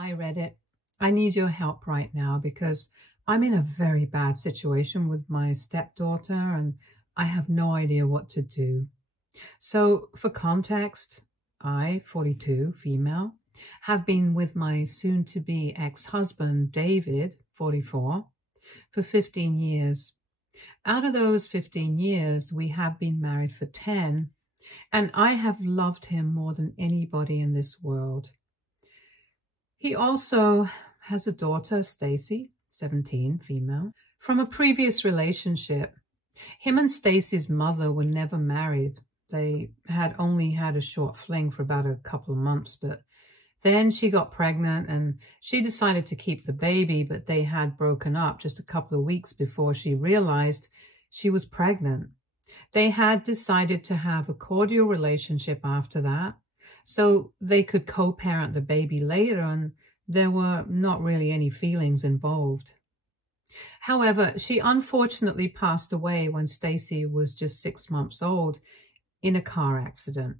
Hi, Reddit. I need your help right now because I'm in a very bad situation with my stepdaughter and I have no idea what to do. So, for context, I, 42, female, have been with my soon-to-be ex-husband, David, 44, for 15 years. Out of those 15 years, we have been married for 10, and I have loved him more than anybody in this world. He also has a daughter, Stacy, 17, female, from a previous relationship. Him and Stacy's mother were never married. They had only had a short fling for about a couple of months, but then she got pregnant and she decided to keep the baby, but they had broken up just a couple of weeks before she realized she was pregnant. They had decided to have a cordial relationship after that, so they could co-parent the baby later, and there were not really any feelings involved. However, she unfortunately passed away when Stacy was just 6 months old in a car accident.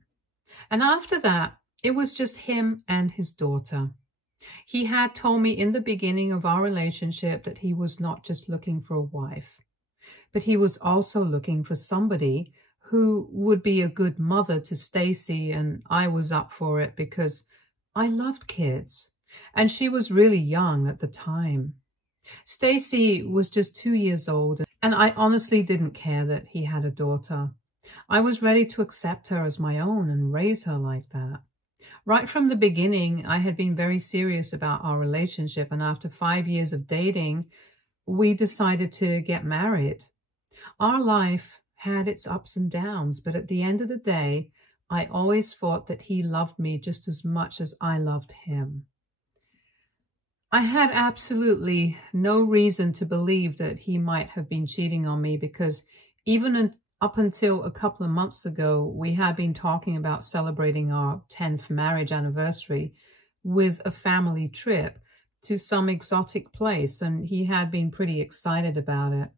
And after that, it was just him and his daughter. He had told me in the beginning of our relationship that he was not just looking for a wife, but he was also looking for somebody who would be a good mother to Stacy, and I was up for it because I loved kids, and she was really young at the time. Stacy was just 2 years old, and I honestly didn't care that he had a daughter. I was ready to accept her as my own and raise her like that. Right from the beginning, I had been very serious about our relationship, and after 5 years of dating, we decided to get married. Our life had its ups and downs, but at the end of the day, I always thought that he loved me just as much as I loved him. I had absolutely no reason to believe that he might have been cheating on me because even up until a couple of months ago, we had been talking about celebrating our 10th marriage anniversary with a family trip to some exotic place, and he had been pretty excited about it.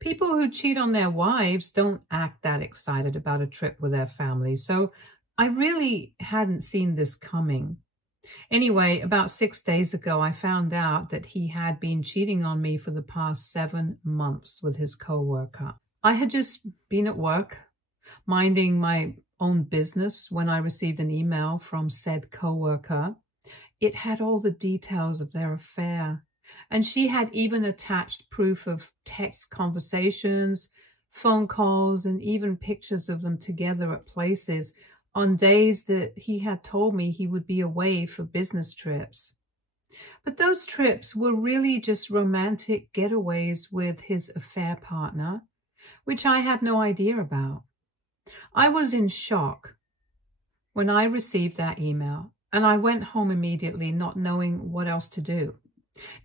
People who cheat on their wives don't act that excited about a trip with their family, so I really hadn't seen this coming. Anyway, about 6 days ago, I found out that he had been cheating on me for the past 7 months with his co-worker. I had just been at work, minding my own business, when I received an email from said co-worker. It had all the details of their affair, and she had even attached proof of text conversations, phone calls, and even pictures of them together at places on days that he had told me he would be away for business trips. But those trips were really just romantic getaways with his affair partner, which I had no idea about. I was in shock when I received that email, and I went home immediately, not knowing what else to do.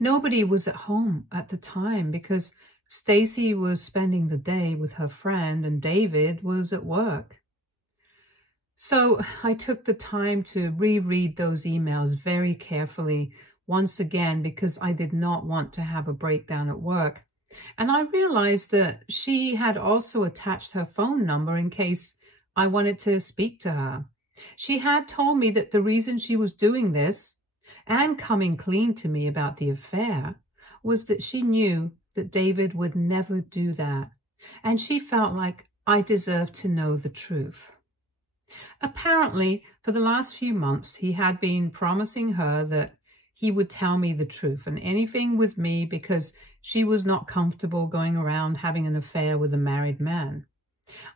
Nobody was at home at the time because Stacy was spending the day with her friend and David was at work. So I took the time to reread those emails very carefully once again because I did not want to have a breakdown at work. And I realized that she had also attached her phone number in case I wanted to speak to her. She had told me that the reason she was doing this and coming clean to me about the affair was that she knew that David would never do that, and she felt like I deserved to know the truth. Apparently, for the last few months, he had been promising her that he would tell me the truth and anything with me because she was not comfortable going around having an affair with a married man.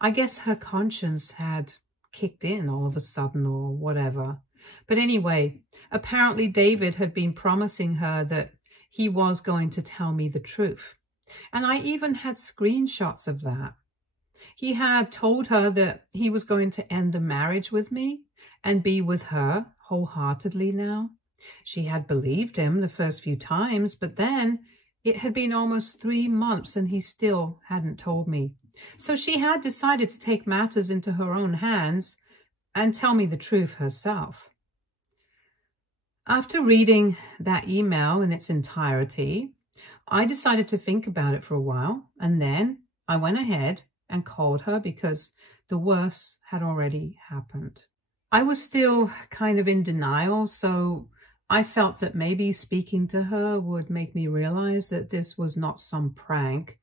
I guess her conscience had kicked in all of a sudden or whatever. But anyway, apparently David had been promising her that he was going to tell me the truth. And I even had screenshots of that. He had told her that he was going to end the marriage with me and be with her wholeheartedly now. She had believed him the first few times, but then it had been almost 3 months and he still hadn't told me. So she had decided to take matters into her own hands and tell me the truth herself. After reading that email in its entirety, I decided to think about it for a while, and then I went ahead and called her because the worst had already happened. I was still kind of in denial, so I felt that maybe speaking to her would make me realize that this was not some prank.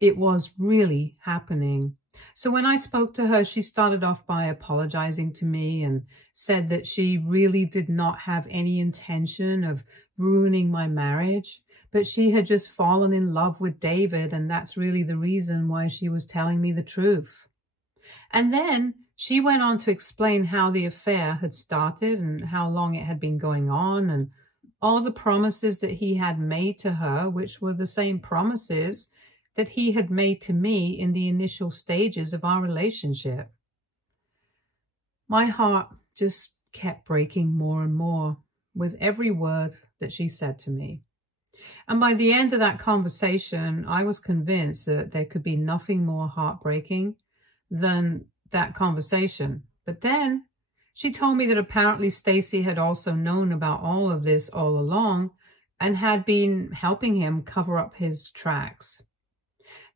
It was really happening. So when I spoke to her, she started off by apologizing to me and said that she really did not have any intention of ruining my marriage, but she had just fallen in love with David, and that's really the reason why she was telling me the truth. And then she went on to explain how the affair had started and how long it had been going on and all the promises that he had made to her, which were the same promises that he had made to me in the initial stages of our relationship. My heart just kept breaking more and more with every word that she said to me. And by the end of that conversation, I was convinced that there could be nothing more heartbreaking than that conversation. But then she told me that apparently Stacy had also known about all of this all along and had been helping him cover up his tracks.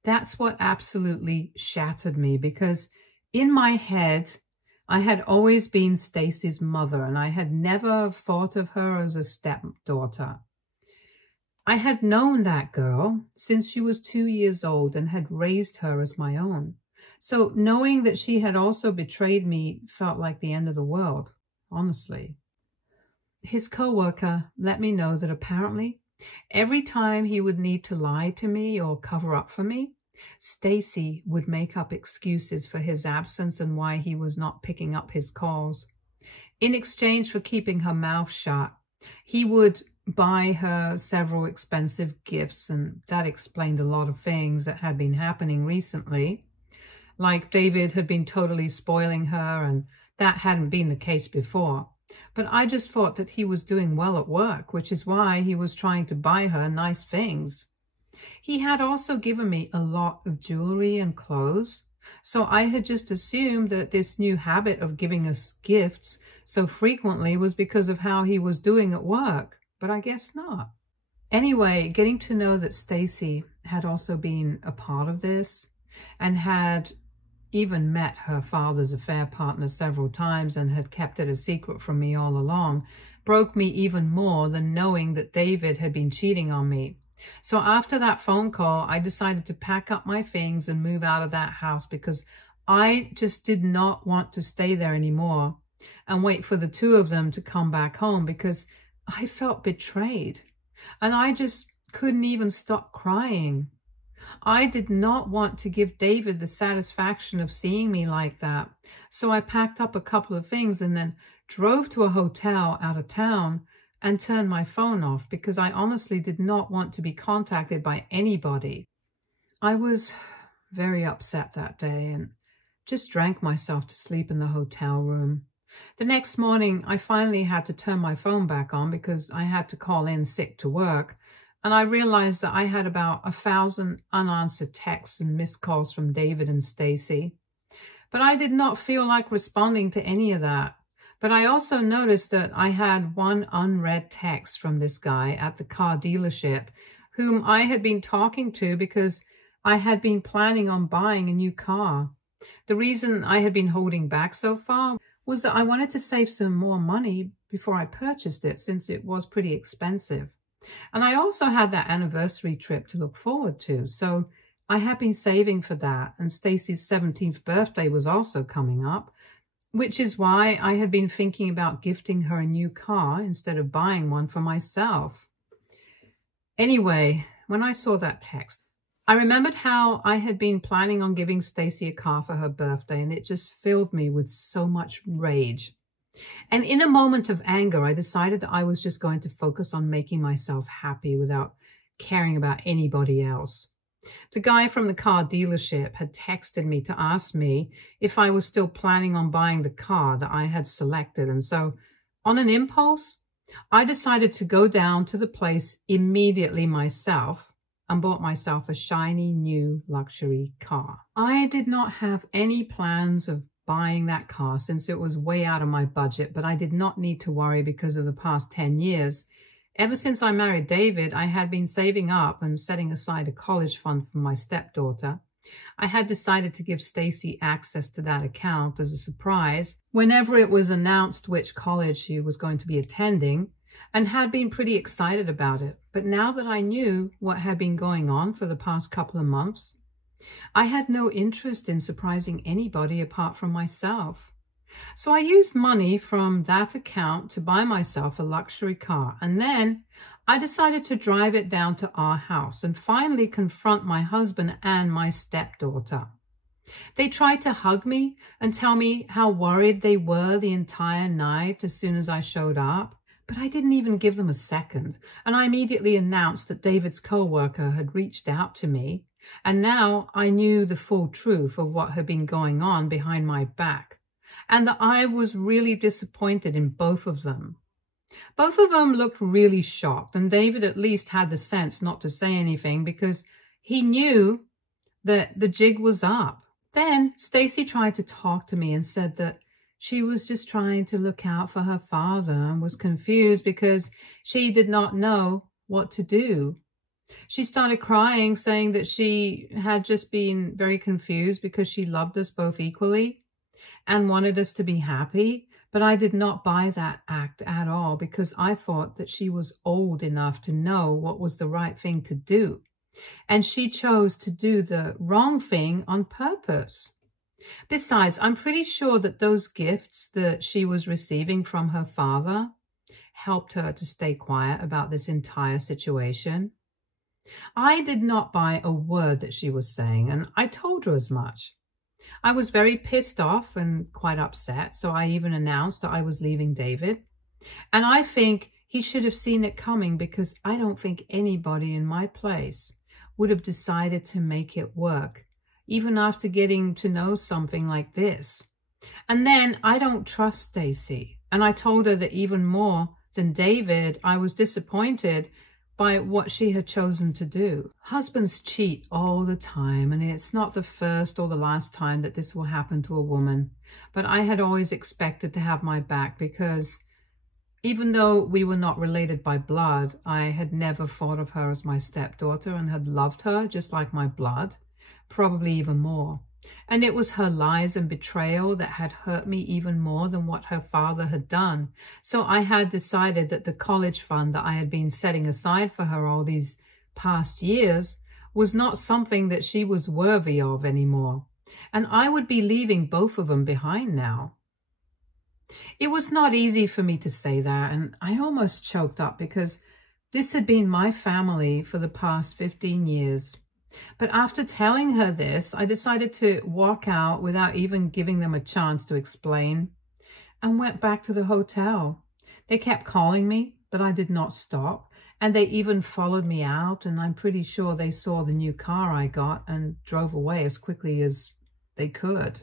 That's what absolutely shattered me, because in my head, I had always been Stacy's mother, and I had never thought of her as a stepdaughter. I had known that girl since she was 2 years old and had raised her as my own. So knowing that she had also betrayed me felt like the end of the world, honestly. His co-worker let me know that apparently every time he would need to lie to me or cover up for me, Stacy would make up excuses for his absence and why he was not picking up his calls. In exchange for keeping her mouth shut, he would buy her several expensive gifts, and that explained a lot of things that had been happening recently. Like David had been totally spoiling her, and that hadn't been the case before. But I just thought that he was doing well at work, which is why he was trying to buy her nice things. He had also given me a lot of jewelry and clothes, so I had just assumed that this new habit of giving us gifts so frequently was because of how he was doing at work, but I guess not. Anyway, getting to know that Stacy had also been a part of this and had even met her father's affair partner several times and had kept it a secret from me all along broke me even more than knowing that David had been cheating on me. So after that phone call, I decided to pack up my things and move out of that house, because I just did not want to stay there anymore and wait for the two of them to come back home, because I felt betrayed and I just couldn't even stop crying. I did not want to give David the satisfaction of seeing me like that. So I packed up a couple of things and then drove to a hotel out of town and turned my phone off, because I honestly did not want to be contacted by anybody. I was very upset that day and just drank myself to sleep in the hotel room. The next morning, I finally had to turn my phone back on because I had to call in sick to work, and I realized that I had about 1,000 unanswered texts and missed calls from David and Stacy. But I did not feel like responding to any of that. But I also noticed that I had one unread text from this guy at the car dealership whom I had been talking to because I had been planning on buying a new car. The reason I had been holding back so far was that I wanted to save some more money before I purchased it, since it was pretty expensive. And I also had that anniversary trip to look forward to, so I had been saving for that, and Stacy's 17th birthday was also coming up, which is why I had been thinking about gifting her a new car instead of buying one for myself. Anyway, when I saw that text, I remembered how I had been planning on giving Stacy a car for her birthday, and it just filled me with so much rage. And in a moment of anger, I decided that I was just going to focus on making myself happy without caring about anybody else. The guy from the car dealership had texted me to ask me if I was still planning on buying the car that I had selected. And so, on an impulse, I decided to go down to the place immediately myself and bought myself a shiny new luxury car. I did not have any plans of buying that car since it was way out of my budget, but I did not need to worry because of the past 10 years. Ever since I married David, I had been saving up and setting aside a college fund for my stepdaughter. I had decided to give Stacy access to that account as a surprise whenever it was announced which college she was going to be attending. and had been pretty excited about it. But now that I knew what had been going on for the past couple of months, I had no interest in surprising anybody apart from myself. So I used money from that account to buy myself a luxury car, and then I decided to drive it down to our house and finally confront my husband and my stepdaughter. They tried to hug me and tell me how worried they were the entire night as soon as I showed up, but I didn't even give them a second, and I immediately announced that David's co-worker had reached out to me, and now I knew the full truth of what had been going on behind my back, and that I was really disappointed in both of them. Both of them looked really shocked, and David at least had the sense not to say anything because he knew that the jig was up. Then Stacy tried to talk to me and said that she was just trying to look out for her father and was confused because she did not know what to do. She started crying, saying that she had just been very confused because she loved us both equally and wanted us to be happy. But I did not buy that act at all because I thought that she was old enough to know what was the right thing to do. And she chose to do the wrong thing on purpose. Besides, I'm pretty sure that those gifts that she was receiving from her father helped her to stay quiet about this entire situation. I did not buy a word that she was saying, and I told her as much. I was very pissed off and quite upset, so I even announced that I was leaving David. And I think he should have seen it coming because I don't think anybody in my place would have decided to make it work, even after getting to know something like this. And then I don't trust Stacy. And I told her that even more than David, I was disappointed by what she had chosen to do. Husbands cheat all the time, and it's not the first or the last time that this will happen to a woman. But I had always expected to have my back because even though we were not related by blood, I had never thought of her as my stepdaughter and had loved her just like my blood, probably even more. And it was her lies and betrayal that had hurt me even more than what her father had done. So I had decided that the college fund that I had been setting aside for her all these past years was not something that she was worthy of anymore. And I would be leaving both of them behind now. It was not easy for me to say that, and I almost choked up because this had been my family for the past 15 years. But after telling her this, I decided to walk out without even giving them a chance to explain and went back to the hotel. They kept calling me, but I did not stop, and they even followed me out, and I'm pretty sure they saw the new car I got and drove away as quickly as they could.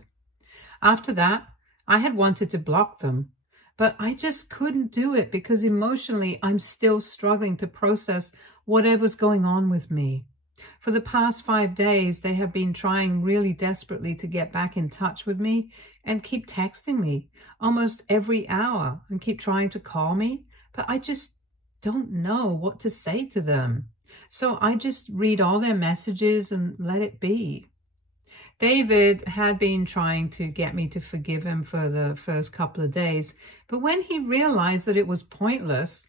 After that, I had wanted to block them, but I just couldn't do it because emotionally I'm still struggling to process whatever's going on with me. For the past 5 days, they have been trying really desperately to get back in touch with me and keep texting me almost every hour and keep trying to call me, but I just don't know what to say to them. So I just read all their messages and let it be. David had been trying to get me to forgive him for the first couple of days, but when he realized that it was pointless,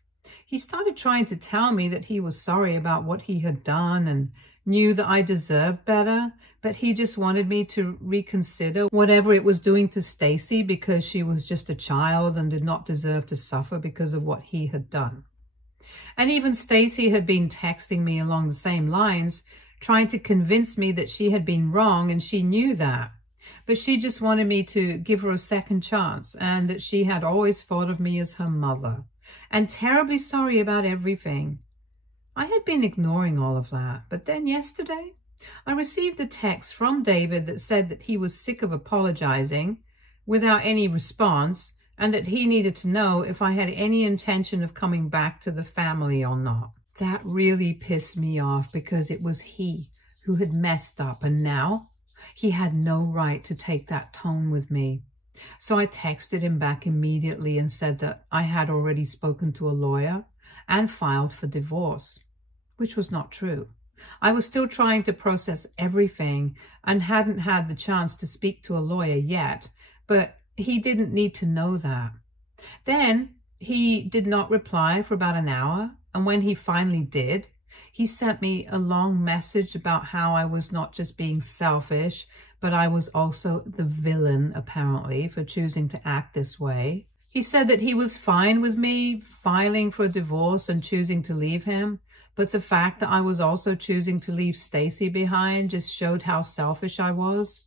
he started trying to tell me that he was sorry about what he had done and knew that I deserved better, but he just wanted me to reconsider whatever it was doing to Stacy because she was just a child and did not deserve to suffer because of what he had done. And even Stacy had been texting me along the same lines, trying to convince me that she had been wrong and she knew that. But she just wanted me to give her a second chance and that she had always thought of me as her mother and terribly sorry about everything. I had been ignoring all of that, but then yesterday I received a text from David that said that he was sick of apologizing without any response and that he needed to know if I had any intention of coming back to the family or not. That really pissed me off because it was he who had messed up and now he had no right to take that tone with me. So I texted him back immediately and said that I had already spoken to a lawyer and filed for divorce, which was not true. I was still trying to process everything and hadn't had the chance to speak to a lawyer yet, but he didn't need to know that. Then He did not reply for about an hour, and when he finally did, he sent me a long message about how I was not just being selfish, but I was also the villain, apparently, for choosing to act this way. He said that he was fine with me filing for a divorce and choosing to leave him, but the fact that I was also choosing to leave Stacy behind just showed how selfish I was.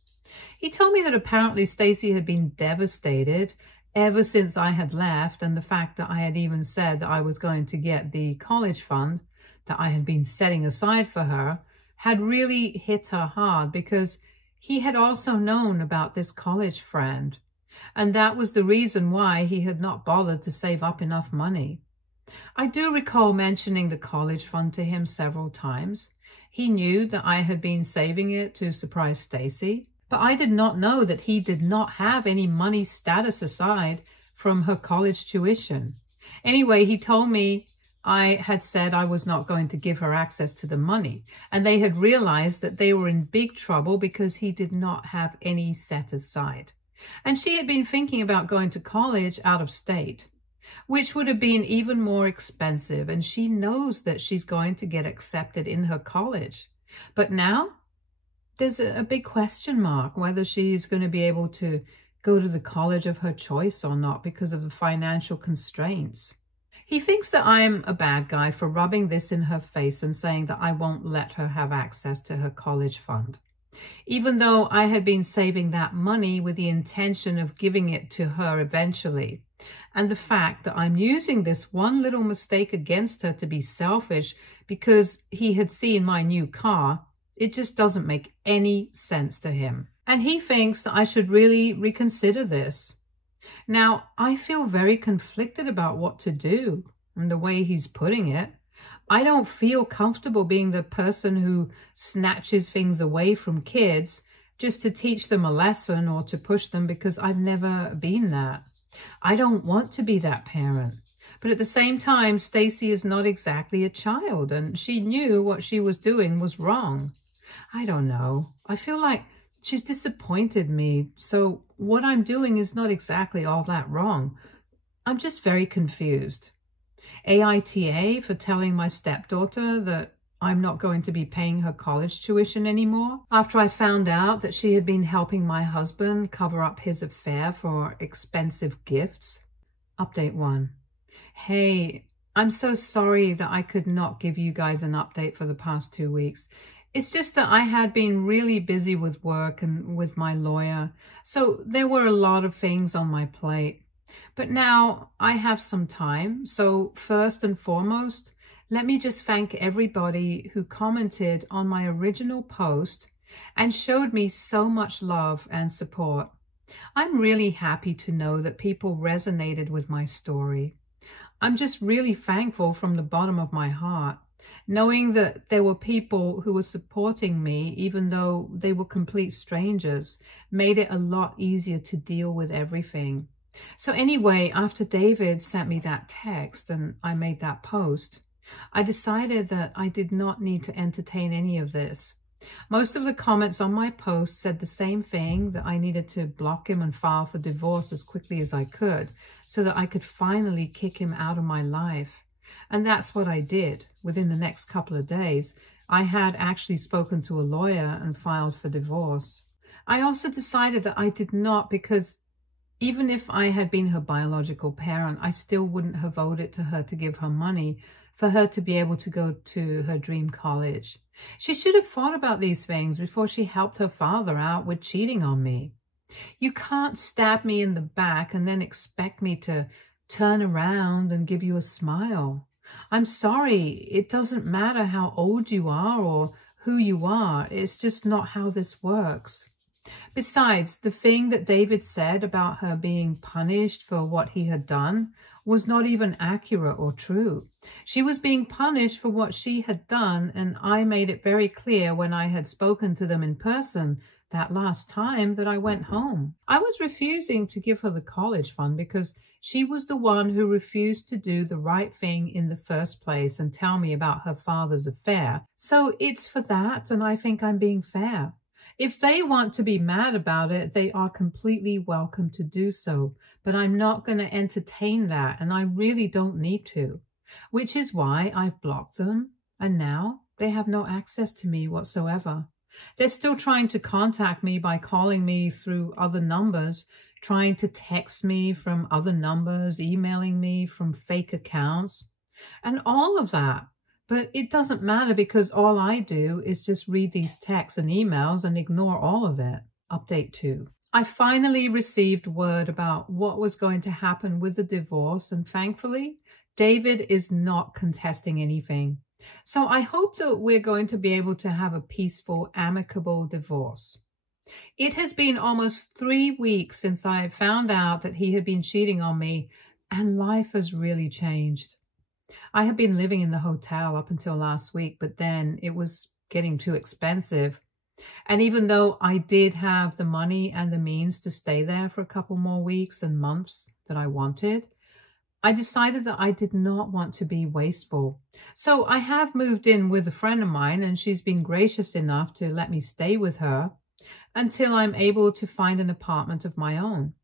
He told me that apparently Stacy had been devastated ever since I had left, and the fact that I had even said that I was going to get the college fund that I had been setting aside for her had really hit her hard, because he had also known about this college friend, and that was the reason why he had not bothered to save up enough money. I do recall mentioning the college fund to him several times. He knew that I had been saving it to surprise Stacy, but I did not know that he did not have any money status aside from her college tuition. Anyway, he told me I had said I was not going to give her access to the money, and they had realized that they were in big trouble because he did not have any set aside. And she had been thinking about going to college out of state, which would have been even more expensive, and she knows that she's going to get accepted in her college. But now there's a big question mark whether she's going to be able to go to the college of her choice or not because of the financial constraints. He thinks that I'm a bad guy for rubbing this in her face and saying that I won't let her have access to her college fund, even though I had been saving that money with the intention of giving it to her eventually. And the fact that I'm using this one little mistake against her to be selfish because he had seen my new car, it just doesn't make any sense to him. And he thinks that I should really reconsider this. Now, I feel very conflicted about what to do and the way he's putting it. I don't feel comfortable being the person who snatches things away from kids just to teach them a lesson or to push them, because I've never been that. I don't want to be that parent. But at the same time, Stacy is not exactly a child, and she knew what she was doing was wrong. I don't know. I feel like she's disappointed me, so what I'm doing is not exactly all that wrong. I'm just very confused. AITA for telling my stepdaughter that I'm not going to be paying her college tuition anymore after I found out that she had been helping my husband cover up his affair for expensive gifts. Update 1. Hey, I'm so sorry that I could not give you guys an update for the past 2 weeks. It's just that I had been really busy with work and with my lawyer, so there were a lot of things on my plate. But now I have some time, so first and foremost, let me just thank everybody who commented on my original post and showed me so much love and support. I'm really happy to know that people resonated with my story. I'm just really thankful from the bottom of my heart, knowing that there were people who were supporting me, even though they were complete strangers, made it a lot easier to deal with everything. So anyway, after David sent me that text and I made that post, I decided that I did not need to entertain any of this. Most of the comments on my post said the same thing, that I needed to block him and file for divorce as quickly as I could so that I could finally kick him out of my life. And that's what I did. Within the next couple of days, I had actually spoken to a lawyer and filed for divorce. I also decided that I did not, because even if I had been her biological parent, I still wouldn't have owed it to her to give her money for her to be able to go to her dream college. She should have thought about these things before she helped her father out with cheating on me. You can't stab me in the back and then expect me to turn around and give you a smile. I'm sorry, it doesn't matter how old you are or who you are. It's just not how this works. Besides, the thing that David said about her being punished for what he had done was not even accurate or true. She was being punished for what she had done, and I made it very clear when I had spoken to them in person that last time that I went home. I was refusing to give her the college fund because she was the one who refused to do the right thing in the first place and tell me about her father's affair. So it's for that, and I think I'm being fair. If they want to be mad about it, they are completely welcome to do so, but I'm not going to entertain that, and I really don't need to, which is why I've blocked them, and now they have no access to me whatsoever. They're still trying to contact me by calling me through other numbers, trying to text me from other numbers, emailing me from fake accounts, and all of that. But it doesn't matter because all I do is just read these texts and emails and ignore all of it. Update 2. I finally received word about what was going to happen with the divorce, and thankfully, David is not contesting anything. So I hope that we're going to be able to have a peaceful, amicable divorce. It has been almost 3 weeks since I found out that he had been cheating on me, and life has really changed. I had been living in the hotel up until last week, but then it was getting too expensive. And even though I did have the money and the means to stay there for a couple more weeks and months that I wanted, I decided that I did not want to be wasteful. So I have moved in with a friend of mine, and she's been gracious enough to let me stay with her until I'm able to find an apartment of my own.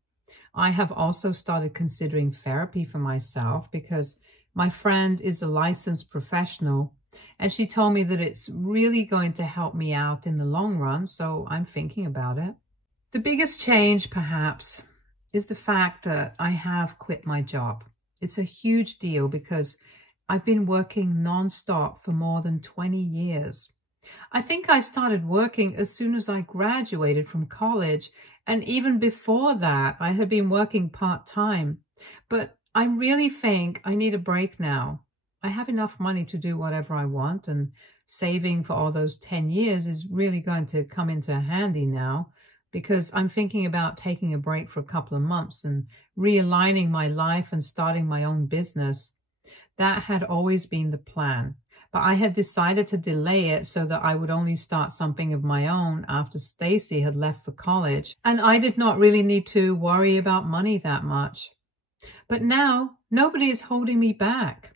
I have also started considering therapy for myself because my friend is a licensed professional, and she told me that it's really going to help me out in the long run, so I'm thinking about it. The biggest change, perhaps, is the fact that I have quit my job. It's a huge deal because I've been working non-stop for more than 20 years. I think I started working as soon as I graduated from college, and even before that, I had been working part-time. But I really think I need a break now. I have enough money to do whatever I want, and saving for all those 10 years is really going to come into handy now because I'm thinking about taking a break for a couple of months and realigning my life and starting my own business. That had always been the plan, but I had decided to delay it so that I would only start something of my own after Stacy had left for college, and I did not really need to worry about money that much. But now, nobody is holding me back,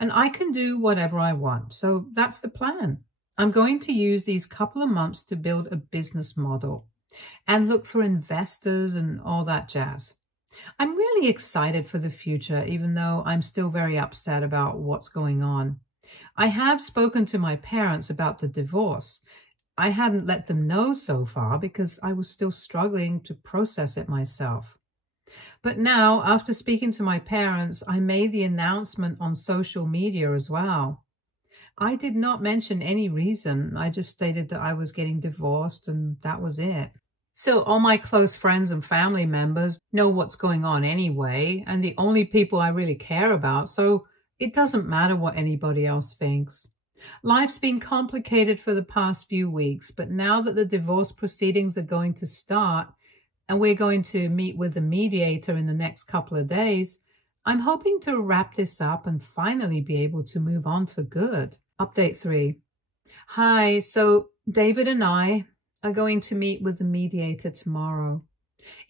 and I can do whatever I want. So that's the plan. I'm going to use these couple of months to build a business model and look for investors and all that jazz. I'm really excited for the future, even though I'm still very upset about what's going on. I have spoken to my parents about the divorce. I hadn't let them know so far because I was still struggling to process it myself. But now, after speaking to my parents, I made the announcement on social media as well. I did not mention any reason. I just stated that I was getting divorced, and that was it. So all my close friends and family members know what's going on anyway, and the only people I really care about, so it doesn't matter what anybody else thinks. Life's been complicated for the past few weeks, but now that the divorce proceedings are going to start, and we're going to meet with the mediator in the next couple of days, I'm hoping to wrap this up and finally be able to move on for good. Update 3. Hi, so David and I are going to meet with the mediator tomorrow.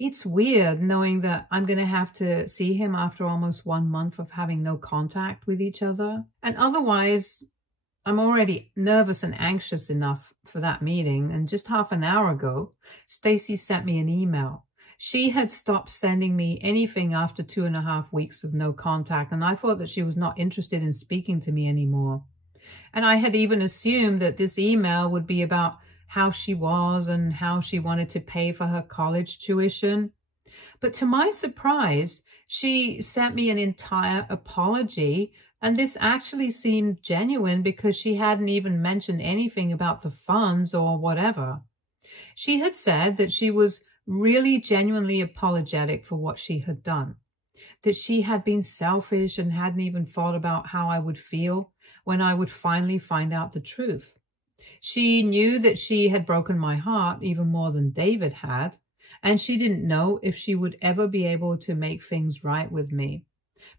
It's weird knowing that I'm going to have to see him after almost 1 month of having no contact with each other. And otherwise, I'm already nervous and anxious enough for that meeting, and just half an hour ago, Stacy sent me an email. She had stopped sending me anything after 2.5 weeks of no contact, and I thought that she was not interested in speaking to me anymore. And I had even assumed that this email would be about how she was and how she wanted to pay for her college tuition. But to my surprise, she sent me an entire apology, and this actually seemed genuine because she hadn't even mentioned anything about the funds or whatever. She had said that she was really genuinely apologetic for what she had done, that she had been selfish and hadn't even thought about how I would feel when I would finally find out the truth. She knew that she had broken my heart even more than David had, and she didn't know if she would ever be able to make things right with me.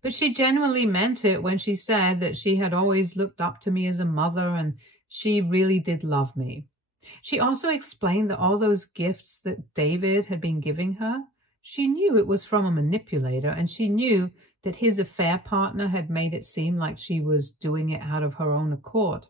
But she genuinely meant it when she said that she had always looked up to me as a mother and she really did love me. She also explained that all those gifts that David had been giving her, she knew it was from a manipulator, and she knew that his affair partner had made it seem like she was doing it out of her own accord.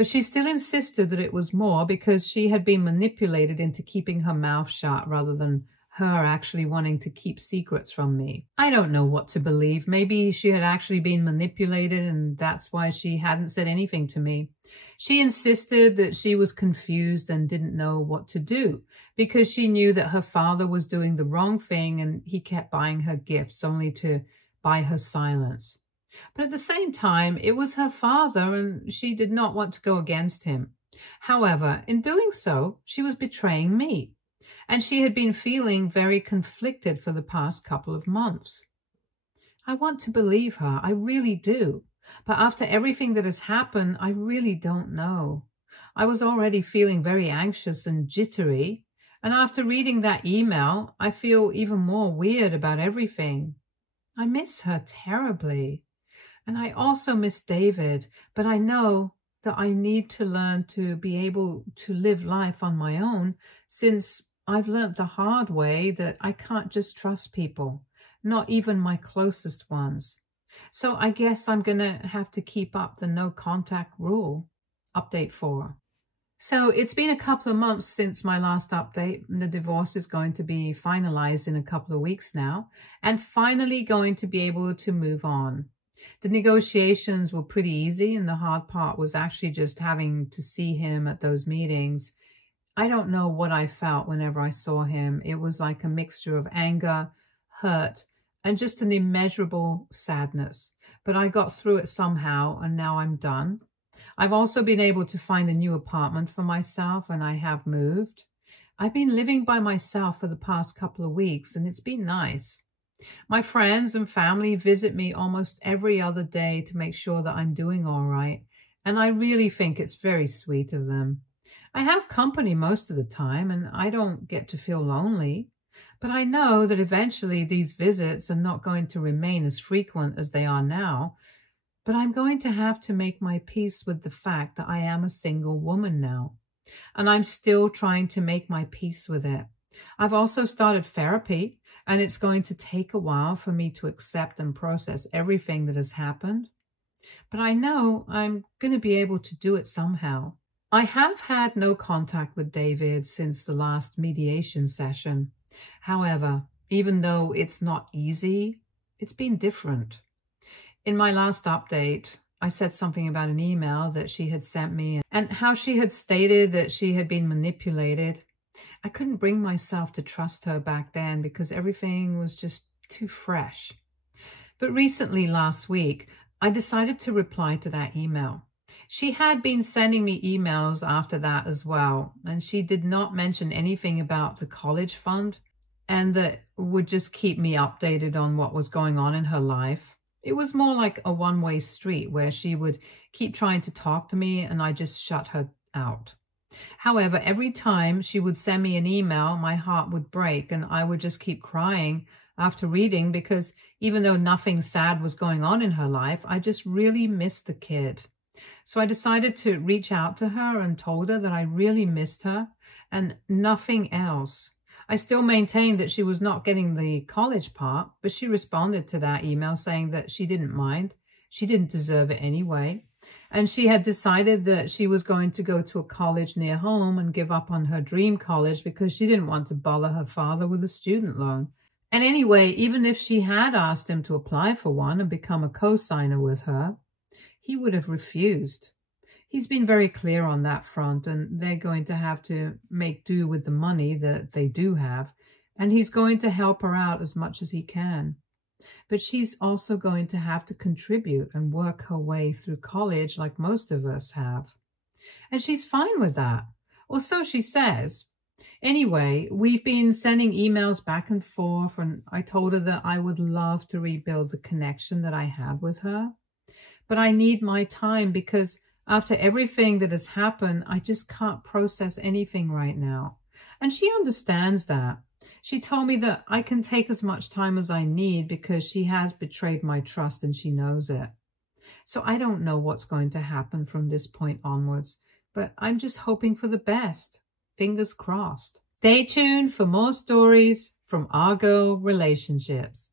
But she still insisted that it was more because she had been manipulated into keeping her mouth shut rather than her actually wanting to keep secrets from me. I don't know what to believe. Maybe she had actually been manipulated and that's why she hadn't said anything to me. She insisted that she was confused and didn't know what to do because she knew that her father was doing the wrong thing and he kept buying her gifts only to buy her silence. But at the same time, it was her father and she did not want to go against him. However, in doing so, she was betraying me. And she had been feeling very conflicted for the past couple of months. I want to believe her, I really do. But after everything that has happened, I really don't know. I was already feeling very anxious and jittery. And after reading that email, I feel even more weird about everything. I miss her terribly. And I also miss David, but I know that I need to learn to be able to live life on my own since I've learned the hard way that I can't just trust people, not even my closest ones. So I guess I'm going to have to keep up the no contact rule. Update 4. So it's been a couple of months since my last update. The divorce is going to be finalized in a couple of weeks now and finally going to be able to move on. The negotiations were pretty easy and the hard part was actually just having to see him at those meetings. I don't know what I felt whenever I saw him. It was like a mixture of anger, hurt, and just an immeasurable sadness. But I got through it somehow, and now I'm done. I've also been able to find a new apartment for myself, and I have moved. I've been living by myself for the past couple of weeks, and it's been nice. My friends and family visit me almost every other day to make sure that I'm doing all right, and I really think it's very sweet of them. I have company most of the time and I don't get to feel lonely, but I know that eventually these visits are not going to remain as frequent as they are now, but I'm going to have to make my peace with the fact that I am a single woman now, and I'm still trying to make my peace with it. I've also started therapy, and it's going to take a while for me to accept and process everything that has happened, but I know I'm going to be able to do it somehow. I have had no contact with David since the last mediation session. However, even though it's not easy, it's been different. In my last update, I said something about an email that she had sent me and how she had stated that she had been manipulated. I couldn't bring myself to trust her back then because everything was just too fresh. But recently, last week, I decided to reply to that email. She had been sending me emails after that as well, and she did not mention anything about the college fund and that would just keep me updated on what was going on in her life. It was more like a one-way street where she would keep trying to talk to me and I just shut her out. However, every time she would send me an email, my heart would break and I would just keep crying after reading because even though nothing sad was going on in her life, I just really missed the kid. So I decided to reach out to her and told her that I really missed her and nothing else. I still maintained that she was not getting the college part, but she responded to that email saying that she didn't mind. She didn't deserve it anyway. And she had decided that she was going to go to a college near home and give up on her dream college because she didn't want to bother her father with a student loan. And anyway, even if she had asked him to apply for one and become a co-signer with her, he would have refused. He's been very clear on that front, and they're going to have to make do with the money that they do have, and he's going to help her out as much as he can. But she's also going to have to contribute and work her way through college like most of us have. And she's fine with that, or so she says. Anyway, we've been sending emails back and forth, and I told her that I would love to rebuild the connection that I had with her. But I need my time because after everything that has happened, I just can't process anything right now. And she understands that. She told me that I can take as much time as I need because she has betrayed my trust and she knows it. So I don't know what's going to happen from this point onwards, but I'm just hoping for the best. Fingers crossed. Stay tuned for more stories from our girl relationships.